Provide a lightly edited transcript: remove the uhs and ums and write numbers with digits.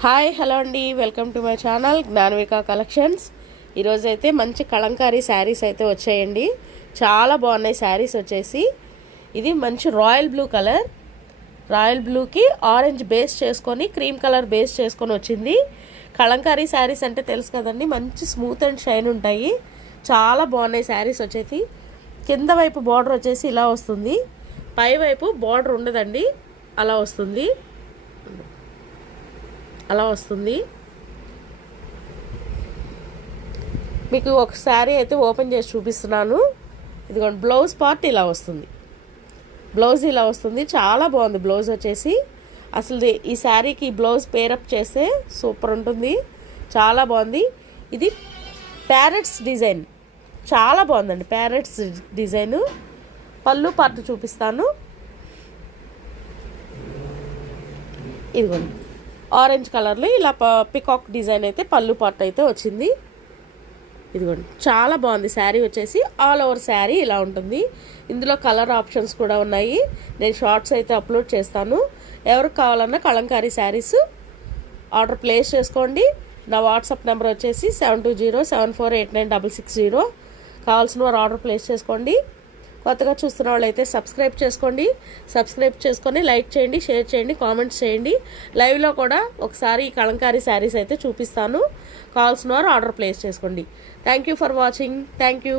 Hi hello అండి, welcome to my channel Gnanavika collections. ఈరోజైతే మంచి కలంకారీ శారీస్ అయితే వచ్చాయండి. చాలా బాగున్నాయి శారీస్ వచ్చేసి. ఇది మంచి రాయల్ బ్లూ కలర్, రాయల్ బ్లూకి ఆరెంజ్ బేస్ చేసుకొని క్రీమ్ కలర్ బేస్ చేసుకొని వచ్చింది. కలంకారీ శారీస్ అంటే తెలుసు కదండి, మంచి స్మూత్ అండ్ షైన్ ఉంటాయి. చాలా బాగున్నాయి శారీస్ వచ్చేసి. కింద వైపు బార్డర్ వచ్చేసి ఇలా వస్తుంది, పై వైపు బార్డర్ ఉండదండి, అలా వస్తుంది. మీకు ఒక శారీ అయితే ఓపెన్ చేసి చూపిస్తున్నాను. ఇదిగోండి, బ్లౌజ్ పార్ట్ ఇలా వస్తుంది. బ్లౌజ్ ఇలా వస్తుంది, చాలా బాగుంది బ్లౌజ్ వచ్చేసి. అసలు ఈ శారీకి బ్లౌజ్ పేరప్ చేస్తే సూపర్ ఉంటుంది, చాలా బాగుంది. ఇది ప్యారెట్స్ డిజైన్, చాలా బాగుందండి ప్యారెట్స్ డిజైను. పళ్ళు పార్ట్ చూపిస్తాను. ఇదిగోండి, ఆరెంజ్ కలర్లో ఇలా పికాక్ డిజైన్ అయితే పళ్ళు పార్ట్ అయితే వచ్చింది. ఇదిగోండి, చాలా బాగుంది శారీ వచ్చేసి. ఆల్ ఓవర్ శారీ ఇలా ఉంటుంది. ఇందులో కలర్ ఆప్షన్స్ కూడా ఉన్నాయి. నేను షార్ట్స్ అయితే అప్లోడ్ చేస్తాను. ఎవరికి కావాలన్నా కలంకారీ శారీస్ ఆర్డర్ ప్లేస్ చేసుకోండి. నా వాట్సాప్ నెంబర్ వచ్చేసి 7207489660. కావాల్సిన వారు ఆర్డర్ ప్లేస్ చేసుకోండి. కొత్తగా చూస్తున్న వాళ్ళు అయితే సబ్స్క్రైబ్ చేసుకొని లైక్ చేయండి, షేర్ చేయండి, కామెంట్స్ చేయండి. లైవ్లో కూడా ఒకసారి ఈ కలంకారీ శారీస్ అయితే చూపిస్తాను. కావాల్సిన వారు ఆర్డర్ ప్లేస్ చేసుకోండి. Thank you for watching. Thank you.